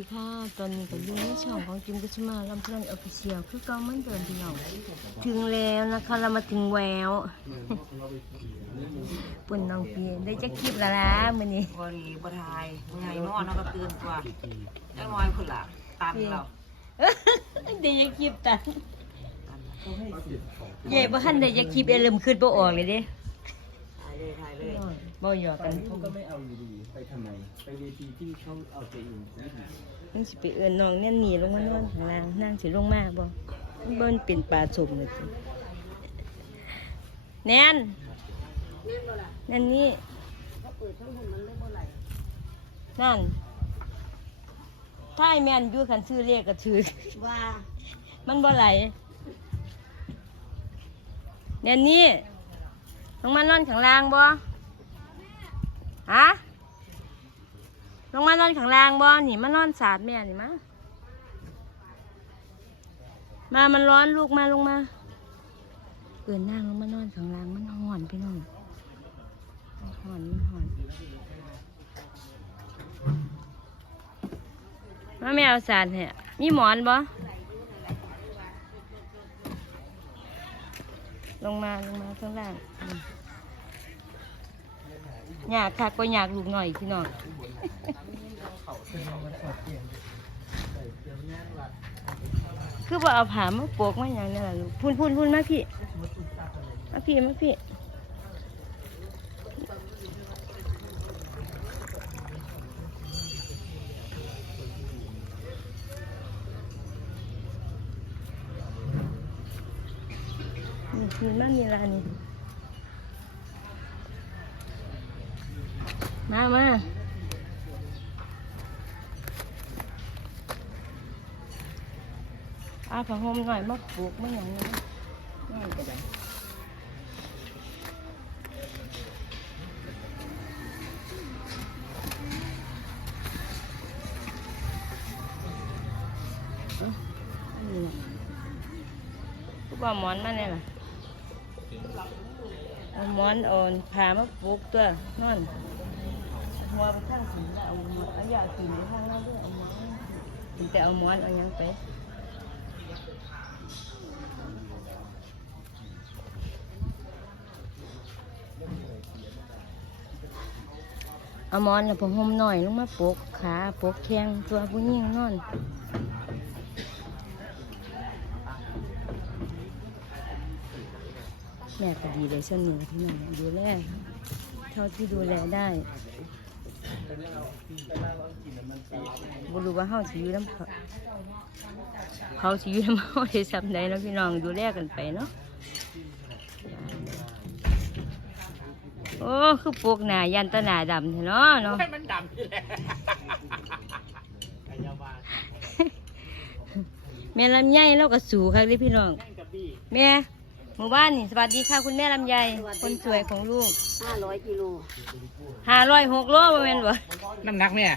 สวัสดีค่ะตอนนี้ก็อยู่ในช่องของจิมกุชมาลำเพลินออฟฟิเชียลคือเก่าเหมือนเดิมพี่น้องถึงแล้วนะคะเรามาถึงแววปุ่นน้องปีได้จะคลิปแล้วนะมื้อนี้พอดีบ่ทายเมื่อไงนอนเขาก็ตื่นกว่าจังน้อยพุ่นล่ะตันเราได้จะคลิปตันตันเย่บ่ทันได้จะคลิปเอเริ่มขึ้นบ่ออกเลยเด้ถ่าย เลยถ่ายเลยบ่หยอกกันเขาก็ไม่เอาอยู่ดี ไปทำไม ไปเวทีที่เขาเอาใจอยู่นี่ดีนั่งสิไปเอิ้นน้องเนี่ยหนีลงมานอนข้างล่างนั่งสิลงมาบ่มันบ่เป็นปลาสมเลยจ้ะแน่นนั่นนี่นั่นถ้าไอ้แม่นอยู่คันซื้อเลขก็ถือ ว่ามันบ่ไหลแน่นนี่ ลงมานอนข้างล่างบ่ฮะลงมานอนข้างล่างบ่นี่มานอนสาดแม่นี่มามามันร้อนลูกมาลงมาเกินนั่งลงมานอนข้างล่างมันห่อนพี่น้องมันห่อนมันห่อนมาแม่เอาสาดเหรมีหมอนบ่ ลงมาลงมาข้างล่างอยากคักก็อยากลูกหน่อยพี่น้องคือว่าเอาผามาโปกมาอย่างนี้ล่ะลูกพุ่นพุ่นพุ่นมาพี่มาพี่มาพี่ นี่นี่มานี่ละนี่มามาเอาผ้าห่มหน่อยมาปลูกมาอย่างนี้ง่ายก็ได้เอาอันนี้ล่ะพวกว่าหมอนมาเนี่ยล่ะ เอาหมอนอ่อนผ่ามาปลูกตัวนอนหัวไปข้างสีแล้วเอาหมอนเอยาสีไปข้างนั้นด้วยเอาหมอนถึงแต่เอาหมอนเอายังไปเอามอนแล้วผมห่มหน่อยลงมาปกขาปกแข้งตัวผู้หญิงนอน แม่ก็ดีเลยเสนอที่นั่นดูแลเท่าที่ดูแลได้บรู้ว่าเฮาสิอยู่น้ำเขาเขาสิอยู่น้ำเฮาได้สำใดเนาะพี่น้องดูแลกันไปเนาะโอ้คือปลูกหนายันตะหนาดำเถอะเนาะเนาะให้มันดำนี่แหละแม่ลำไยเราก็สู่ค่ะเลยพี่น้องแม่งกับบี้แม่ หมู่บ้านนี่สวัสดีค่ะคุณแม่ลำไยคนสวยของลูกห้าร้อยกิโลห้าร้อยหกโลประมาณบ่น้ำหนักเนี่ย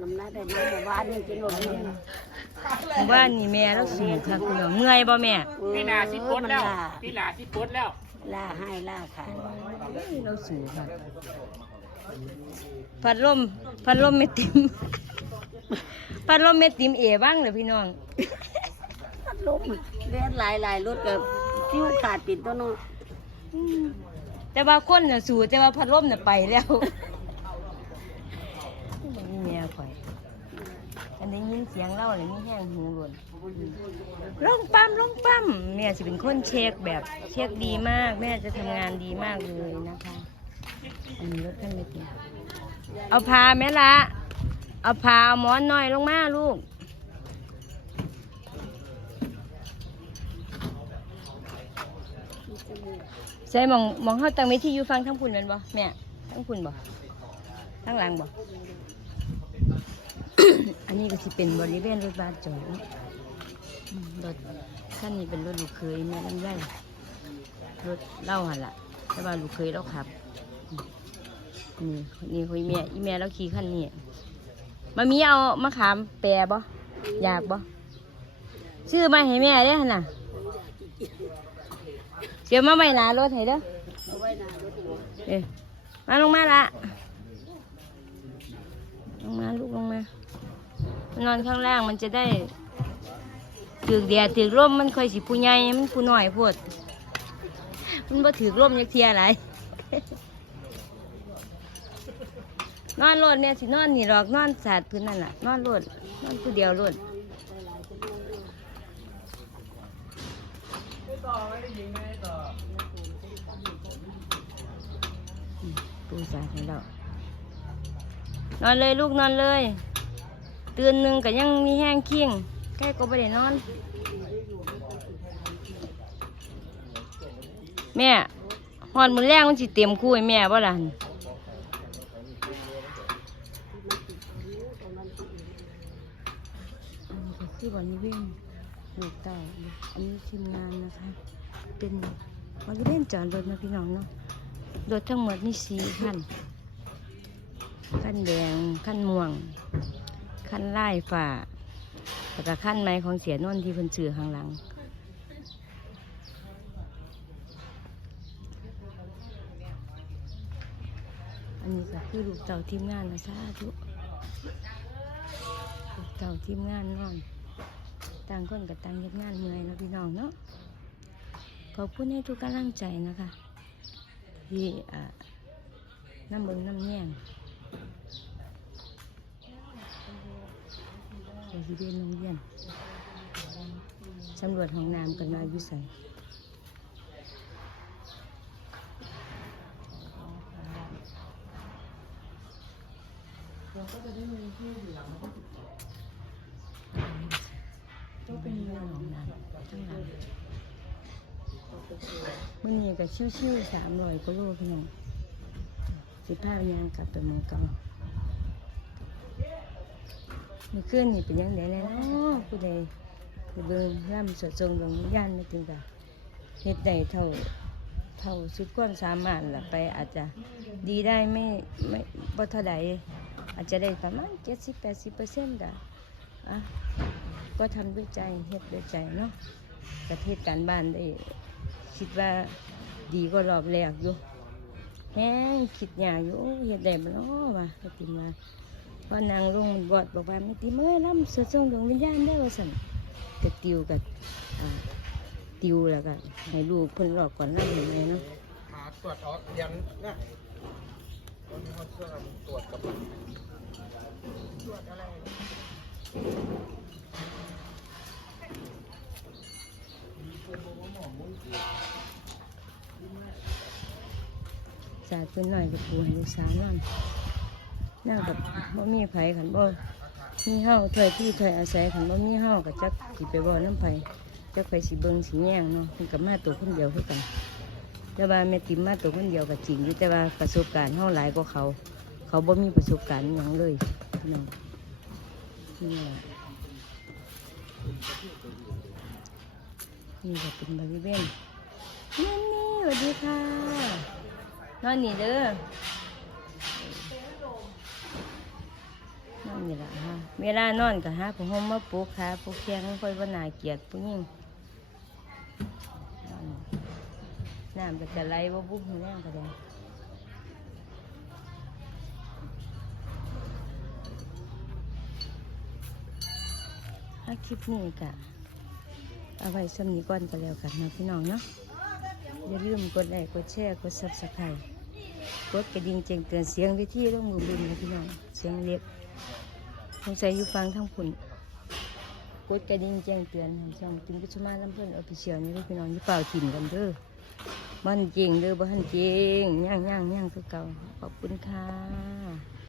น้ำหนักได้มากกว่าบ้านนี่กิโลนึงหมู่บ้านนี่แม่เราสู่ค่ะคุณน้องเมื่อยบ่แม่พี่นาสิปดแล้วพี่นาสิปดแล้วล่าให้ล่าขายเอ้ยเราสู่ค่ะพัดลมพัดลมไม่ติม พัดลมไม่ติมเอบ้างเลยพี่น้องลมเลียนหลายหลายรถกับ คิ้วขาดปิดตัวนู้นอืมแต่ว่าคนน่ะสูแต่ว่าพัดลมน่ะไปแล้วนี่แม่ข่อยอันได้ยินเสียงเล่าเลยมีแห้งหูหล่นลงปั๊มลงปั๊มแม่จะเป็นคนเช็คแบบเช็คดีมาก แม่จะทำงานดีมากเลยนะคะอันนี้รถขั้นไม่ติดเอาพาแม่ละ เอาพาเอาหมอนหน่อยลงมาลูก ใส่มองมองเข้าตังไว้ที่อยู่ฟังทั้งพุ่นแมันบ่แม่ทั้งพุ่นบ่ทั้งหลังบ่ อันนี้ก็สิเป็นบริเวณรถบัสจอดเนาะอืมรถคันนี้เป็นรถลูกเคยแม่ลำไยรถเล่าหันละแต่ว่าลูกเคยเราขับอืมนี่นี่คุยแม่อีแม่เราขี่คันนี้มามีเอามะขามแปรบ่อยากบ่ซื้อมาให้แม่ได้อหั่นน่ะ เสียวมาไว้หน้ารถให้เด้อเอาไว้หน้ารถหัวเอ้ยมาลงมาละลงมาลูกลงมานอนข้างล่างมันจะได้ถือกแดดถือกร่มมันค่อยสิผู้ใหญ่มันผู้น้อยโพดมันบ่ถือกร่มยักเทียอะไรนอนโลดเนี่ยสินอนนี่หรอกนอนสาดพื้นนั่นแหละนอนโลดนอนผู้เดียวโลดอืม ปูสาให้เรานอนเลยลูกนอนเลย ตื่นหนึ่งก็ยังมีแห้งเคียงแค่ก็ไม่ได้นอน แม่หอนมือแรงมันสิเต็มคู่ให้แม่บ่ล่ะหั่นอันนี้ก็คือบริเวณลูกเต่าอันนี้ทีมงานนะคะ เป็นบริเวณจอดรถนะพี่น้องเนาะ รถทั้งหมดมีสี่คันคันแดงคันม่วงขั้นไล่ฝ่าแล้วก็ขั้นไม้ของเสียนนท์ที่เพิ่นชื่อข้างหลังอันนี้ก็คือลูกเต่าทีมงานนะสาธุลูกเต่าทีมงานนอนต่างคนกับต่างเฮ็ดงานเมื่อยเนาะพี่น้องเนาะขอบคุณให้ทุกกำลังใจนะคะ ที่อ่าน้ำเบิงน้ำแย่งไปที่เรียนโรงเรียนสำรวจห้องน้ำกันมาอยู่ใส่ก็เป็นเรื่องของน้ำทั้งหลัง มื่อนี้ก็ชิวๆสามร้อยกว่าโลพี่น้องสิพายางกลับไปเมืองเก่ามื่อคืนนี่เป็นยังไงแน่นาะผู้ใดผู้เบิ่งร่ำสวดทรงดวงวิญญาณไม่ถึงกับเฮ็ดได้เท่าเท่าสุดความสามารถละไปอาจจะดีได้ไม่ไม่บ่เท่าใดอาจจะได้ประมาณเจ็ดสิบแปดสิบเปอร์เซ็นต์ะอะก็ทำด้วยใจเฮ็ดด้วยใจเนาะประเทศการบ้านได้ คิดว่าดีก็รอบแรกอยู่แห้งคิดยาอยู่เฮ็ดได้บ่เนาะว่าก็ติมาพอนางลงบอดบอกว่าไม่ตีเมื่อล่ำเสือจงดวงวิญญาณได้ว่าสั่นก็ติวกับติวแล้วก็ให้ลูกเพิ่นรอกก่อนล่ำอย่างไรเนาะหาตรวจออกยังนะตอนนี้เขาเชื่อเราตรวจ กับสาดเพิ่นหน่อยกับปูให้ลูกสาวนั่นนั่งกับบ่มีไผขันบ่มีเฮาถอยที่ถอยอาศัยขันบ่มีเฮาก็จักสิไปบ่น้ำไผจักไปสิเบิ่งสิแย่งเนาะเพิ่นก็มาตัวคนเดียวคือกันแต่ว่าแม่ติ๋มมาตัวคนเดียวก็จริงอยู่แต่ว่าประสบการณ์เฮาหลายกว่าเขา เขาบ่มีประสบการณ์หยังเลยพี่น้องนี่แหละนี่ก็เป็นบริเวณนี่นี่สวัสดีค่ะ นอนนี่เด้อนอนนี่ละฮะเวลานอนก็หาผ้าห่มมาปูขาปูเคียงค่อยว่านาเกลียดผู้หญิงนอนน้ำก็จะไหลว่าบุ้มแรงก็ได้ถ้าคลิปนี้ก็เอาไว้สำนีก่อนก็แล้วกันนะพี่น้องเนาะ อย่าลืมกดไลค์กดแชร์กดซับสไครต์กดกระดิ่งแจ้งเตือนเสียงวิธีต้องมือบุญนะพี่น้องเสียงเล็บสงสัยอยู่ฟังทั้งคุณกดกระดิ่งแจ้งเตือนให้ช่องติงกุชมาลำเพื่อนอภิเชียนี่ด้อพี่น้องอย่าเป่าถิ่นกันเด้อมันจริงเด้อบ่ทันจริงย่างย่างย่างคือเก่าขอบคุณค่ะ